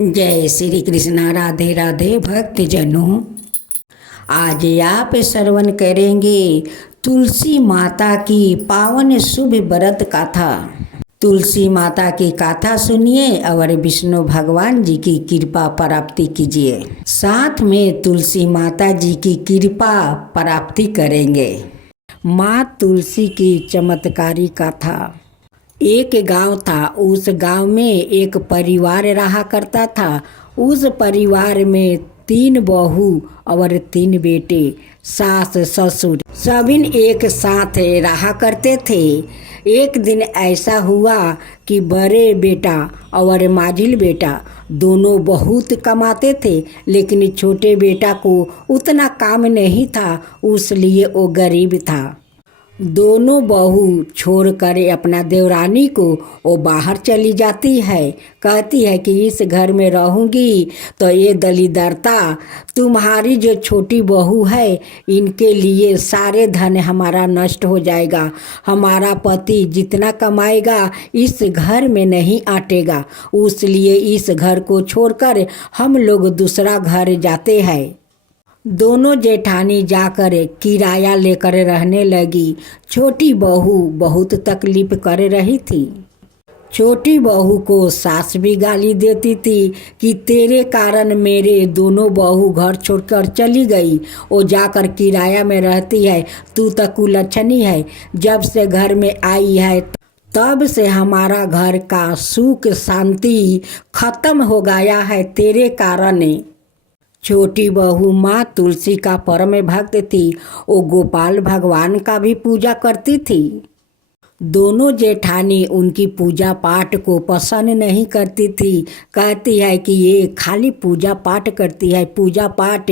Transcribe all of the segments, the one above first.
जय श्री कृष्णा। राधे राधे भक्तजनों। आज आप श्रवण करेंगे तुलसी माता की पावन शुभ व्रत कथा। तुलसी माता की कथा सुनिए और विष्णु भगवान जी की कृपा प्राप्ति कीजिए। साथ में तुलसी माता जी की कृपा प्राप्ति करेंगे। माँ तुलसी की चमत्कारी कथा। एक गांव था। उस गांव में एक परिवार रहा करता था। उस परिवार में 3 बहू और 3 बेटे, सास ससुर सभी एक साथ रहा करते थे। एक दिन ऐसा हुआ कि बड़े बेटा और माझिल बेटा दोनों बहुत कमाते थे, लेकिन छोटे बेटा को उतना काम नहीं था, इसलिए वो गरीब था। दोनों बहू छोड़कर अपना देवरानी को वो बाहर चली जाती है। कहती है कि इस घर में रहूंगी तो ये दलिदरता, तुम्हारी जो छोटी बहू है इनके लिए सारे धन हमारा नष्ट हो जाएगा। हमारा पति जितना कमाएगा इस घर में नहीं आटेगा, इसलिए इस घर को छोड़कर हम लोग दूसरा घर जाते हैं। दोनों जेठानी जाकर किराया लेकर रहने लगी। छोटी बहू बहुत तकलीफ कर रही थी। छोटी बहू को सास भी गाली देती थी कि तेरे कारण मेरे दोनों बहू घर छोड़कर चली गई। वो जाकर किराया में रहती है, तू तो कुलच्छनी है। जब से घर में आई है तब से हमारा घर का सुख शांति खत्म हो गया है तेरे कारण। छोटी बहू माँ तुलसी का परम भक्त थी। वो गोपाल भगवान का भी पूजा करती थी। दोनों जेठानी उनकी पूजा पाठ को पसंद नहीं करती थी। कहती है कि ये खाली पूजा पाठ करती है, पूजा पाठ,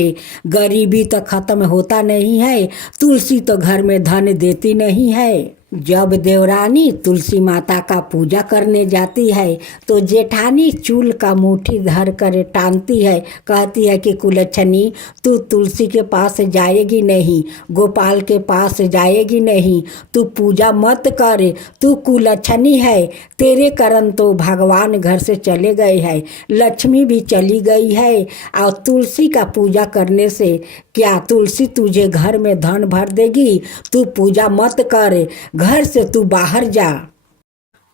गरीबी तो खत्म होता नहीं है, तुलसी तो घर में धन देती नहीं है। जब देवरानी तुलसी माता का पूजा करने जाती है तो जेठानी चूल का मुट्ठी धर कर टानती है। कहती है कि कुलच्छनी तू तुलसी के पास जाएगी नहीं, गोपाल के पास जाएगी नहीं, तू पूजा मत कर, तू कुलच्छनी है। तेरे कारण तो भगवान घर से चले गए हैं, लक्ष्मी भी चली गई है। और तुलसी का पूजा करने से क्या तुलसी तुझे घर में धन भर देगी? तू पूजा मत कर, घर से तू बाहर जा।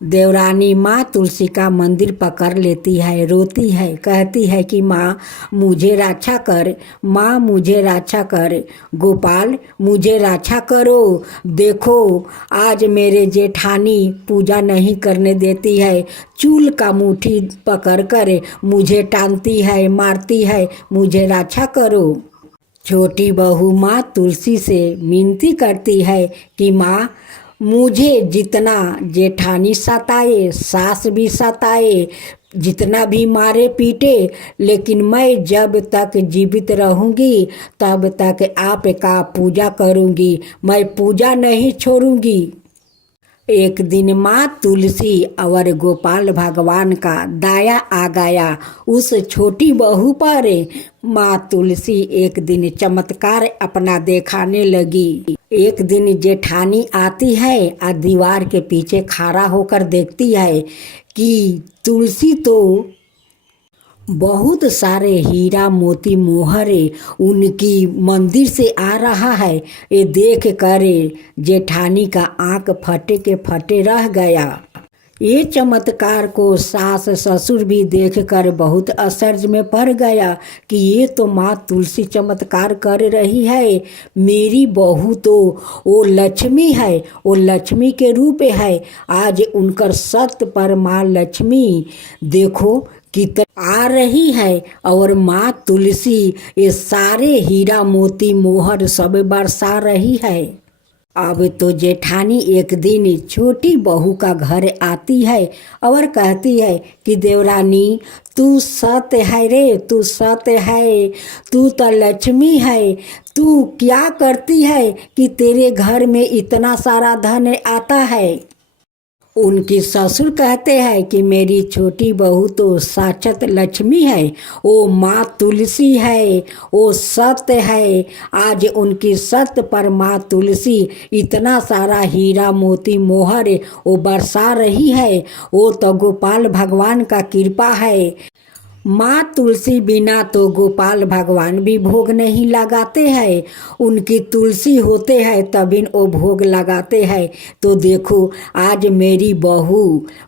देवरानी माँ तुलसी का मंदिर पकड़ लेती है, रोती है, कहती है कि माँ मुझे रक्षा कर, माँ मुझे रक्षा कर, गोपाल मुझे रक्षा करो। देखो आज मेरे जेठानी पूजा नहीं करने देती है, चूल का मुट्ठी पकड़ कर मुझे टानती है, मारती है, मुझे रक्षा करो। छोटी बहू माँ तुलसी से विनती करती है कि माँ मुझे जितना जेठानी सताए, सास भी सताए, जितना भी मारे पीटे, लेकिन मैं जब तक जीवित रहूंगी तब तक आपका पूजा करूंगी, मैं पूजा नहीं छोड़ूंगी। एक दिन माँ तुलसी और गोपाल भगवान का दया आ गया उस छोटी बहू पर। माँ तुलसी एक दिन चमत्कार अपना दिखाने लगी। एक दिन जेठानी आती है और दीवार के पीछे खड़ा होकर देखती है कि तुलसी तो बहुत सारे हीरा मोती मोहरे उनकी मंदिर से आ रहा है। ये देख कर जेठानी का आंख फटे के फटे रह गया। ये चमत्कार को सास ससुर भी देखकर बहुत आश्चर्य में पड़ गया कि ये तो माँ तुलसी चमत्कार कर रही है। मेरी बहू तो वो लक्ष्मी है, वो लक्ष्मी के रूप है। आज उनकर सत्य पर माँ लक्ष्मी देखो कितना आ रही है और माँ तुलसी ये सारे हीरा मोती मोहर सब बरसा रही है। अब तो जेठानी एक दिन छोटी बहू का घर आती है और कहती है कि देवरानी तू सत्य है रे, तू सत्य है, तू तो लक्ष्मी है, तू क्या करती है कि तेरे घर में इतना सारा धन आता है। उनके ससुर कहते हैं कि मेरी छोटी बहू तो साक्षात लक्ष्मी है, वो माँ तुलसी है, वो सत्य है। आज उनकी सत्य पर माँ तुलसी इतना सारा हीरा मोती मोहर वो बरसा रही है। वो तो गोपाल भगवान का कृपा है। माँ तुलसी बिना तो गोपाल भगवान भी भोग नहीं लगाते हैं। उनकी तुलसी होते हैं तभी वो भोग लगाते हैं। तो देखो आज मेरी बहू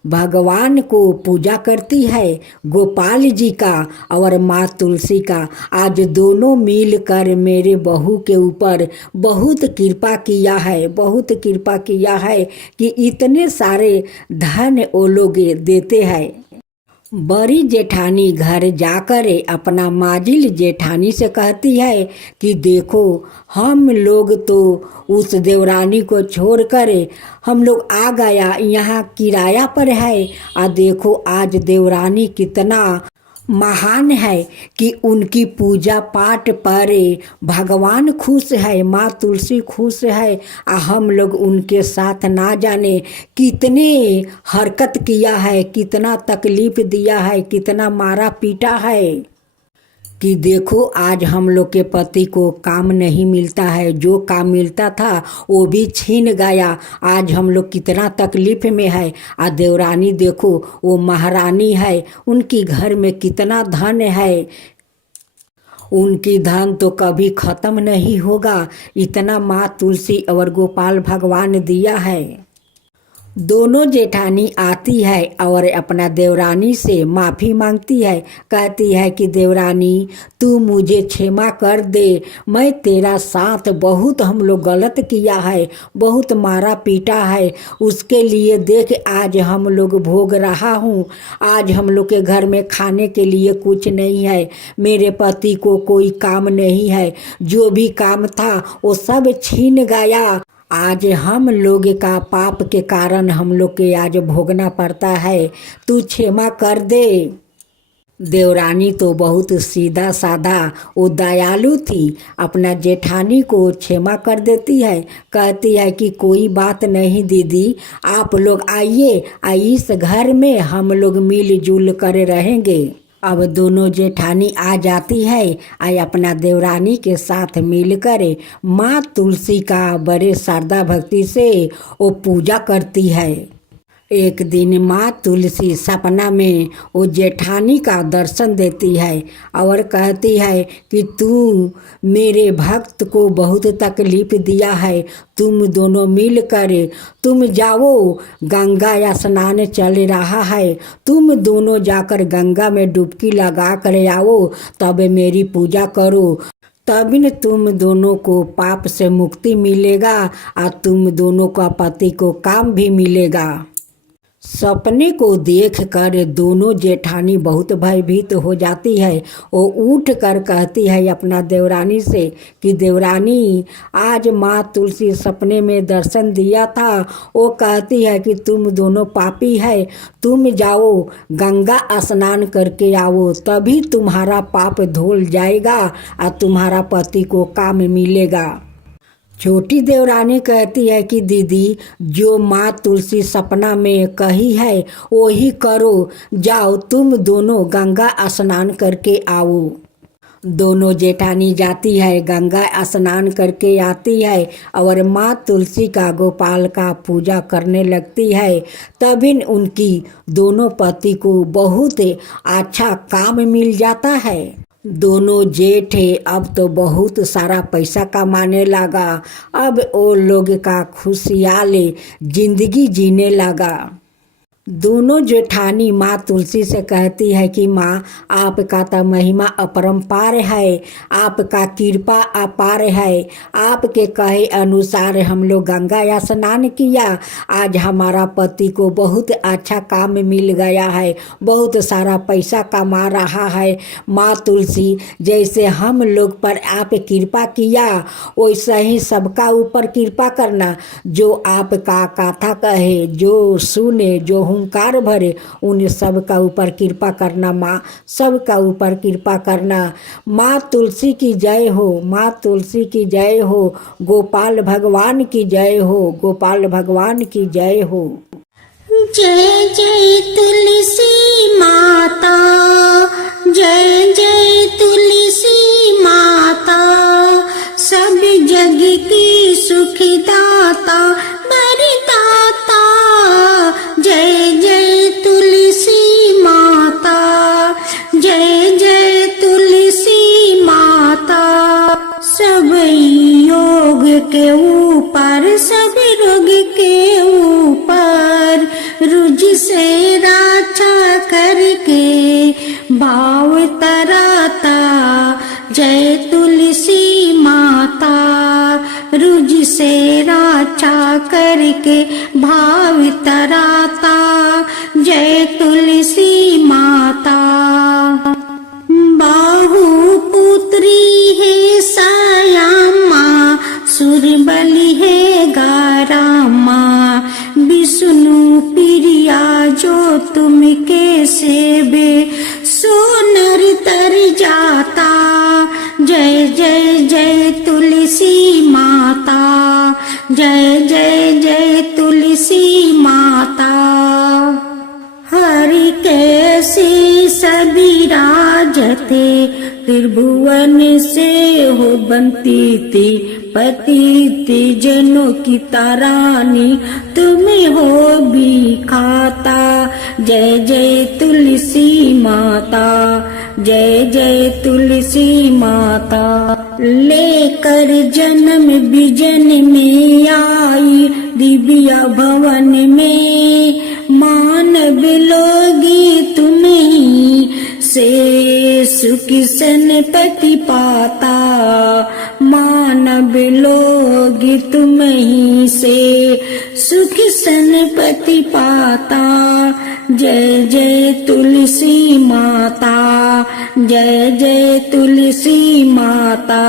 भगवान को पूजा करती है, गोपाल जी का और माँ तुलसी का। आज दोनों मिलकर मेरे बहू के ऊपर बहुत कृपा किया है, बहुत कृपा किया है कि इतने सारे धन वो लोग देते हैं। बड़ी जेठानी घर जाकर अपना माजिल जेठानी से कहती है कि देखो हम लोग तो उस देवरानी को छोड़कर हम लोग आ गया, यहाँ किराया पर है। और देखो आज देवरानी कितना महान है कि उनकी पूजा पाठ पर भगवान खुश है, माँ तुलसी खुश है। हम लोग उनके साथ ना जाने कितने हरकत किया है, कितना तकलीफ दिया है, कितना मारा पीटा है कि देखो आज हम लोग के पति को काम नहीं मिलता है, जो काम मिलता था वो भी छीन गया। आज हम लोग कितना तकलीफ में है। आ देवरानी देखो वो महारानी है, उनकी घर में कितना धन है, उनकी धन तो कभी ख़त्म नहीं होगा। इतना माँ तुलसी और गोपाल भगवान दिया है। दोनों जेठानी आती है और अपना देवरानी से माफ़ी मांगती है। कहती है कि देवरानी तू मुझे क्षमा कर दे, मैं तेरा साथ बहुत हम लोग गलत किया है, बहुत मारा पीटा है, उसके लिए देख आज हम लोग भोग रहा हूँ। आज हम लोग के घर में खाने के लिए कुछ नहीं है, मेरे पति को कोई काम नहीं है, जो भी काम था वो सब छीन गया। आज हम लोग का पाप के कारण हम लोग के आज भोगना पड़ता है, तू क्षमा कर दे। देवरानी तो बहुत सीधा साधा वो दयालु थी, अपना जेठानी को क्षमा कर देती है। कहती है कि कोई बात नहीं दीदी, आप लोग आइए, इस घर में हम लोग मिलजुल कर रहेंगे। अब दोनों जेठानी आ जाती है, अपना देवरानी के साथ मिलकर माँ तुलसी का बड़े श्रद्धा भक्ति से वो पूजा करती है। एक दिन माँ तुलसी सपना में वो जेठानी का दर्शन देती है और कहती है कि तू मेरे भक्त को बहुत तकलीफ दिया है, तुम दोनों मिलकर तुम जाओ, गंगा स्नान चल रहा है, तुम दोनों जाकर गंगा में डुबकी लगा कर आओ, तब मेरी पूजा करो, तभी न तुम दोनों को पाप से मुक्ति मिलेगा और तुम दोनों का पति को काम भी मिलेगा। सपने को देखकर दोनों जेठानी बहुत भयभीत हो जाती है। वो उठ कर कहती है अपना देवरानी से कि देवरानी आज माँ तुलसी सपने में दर्शन दिया था, वो कहती है कि तुम दोनों पापी है, तुम जाओ गंगा स्नान करके आओ, तभी तुम्हारा पाप धुल जाएगा और तुम्हारा पति को काम मिलेगा। छोटी देवरानी कहती है कि दीदी जो माँ तुलसी सपना में कही है वही करो, जाओ तुम दोनों गंगा स्नान करके आओ। दोनों जेठानी जाती है, गंगा स्नान करके आती है और माँ तुलसी का गोपाल का पूजा करने लगती है। तभी उनकी दोनों पति को बहुत अच्छा काम मिल जाता है। दोनों जेठ अब तो बहुत सारा पैसा कमाने लगा, अब वो लोग का खुशहाल जिंदगी जीने लगा। दोनों जेठानी माँ तुलसी से कहती है कि माँ आपका तो महिमा अपरंपार है, आपका कृपा अपार है, आपके कहे अनुसार हम लोग गंगा स्नान किया, आज हमारा पति को बहुत अच्छा काम मिल गया है, बहुत सारा पैसा कमा रहा है। माँ तुलसी जैसे हम लोग पर आप कृपा किया वैसे ही सबका ऊपर कृपा करना, जो आपका कथा कहे, जो सुने, जो हुंकार भरे, उन सब का ऊपर कृपा करना माँ, सब का ऊपर कृपा करना। माँ तुलसी की जय हो, माँ तुलसी की जय हो, गोपाल भगवान की जय हो, गोपाल भगवान की जय हो। जय जय तुलसी माता, जय जय तुलसी माता, सब जग की सुखदाता वरदाता। जय जय तुलसी माता, जय से राछा करके भाव तराता, जय तुलसी माता। रुज से राछा करके भाव तराता, जय तुलसी माता। बाहु पुत्री है सायामा, सुरबली है गारामा। विष्णु प्रिया जो तुम के सेवे, सो नर तर जाता। जय जय जय तुलसी माता, जय जय जय तुलसी माता। हरि कैसे सभी राजते, त्रिभुवन से हो बनती थी। पतित जनों की तारानी, तुम्हें हो भी खाता। जय जय तुलसी माता, जय जय तुलसी माता। लेकर जन्म बिजन में आई, दिव्या भवन में। मानव लोगी तुम्हीं से, सुख सनपति पाता। मानव लोग तुम्हीं से, सुख सनपति पाता। जय जय तुलसी माता, जय जय तुलसी माता।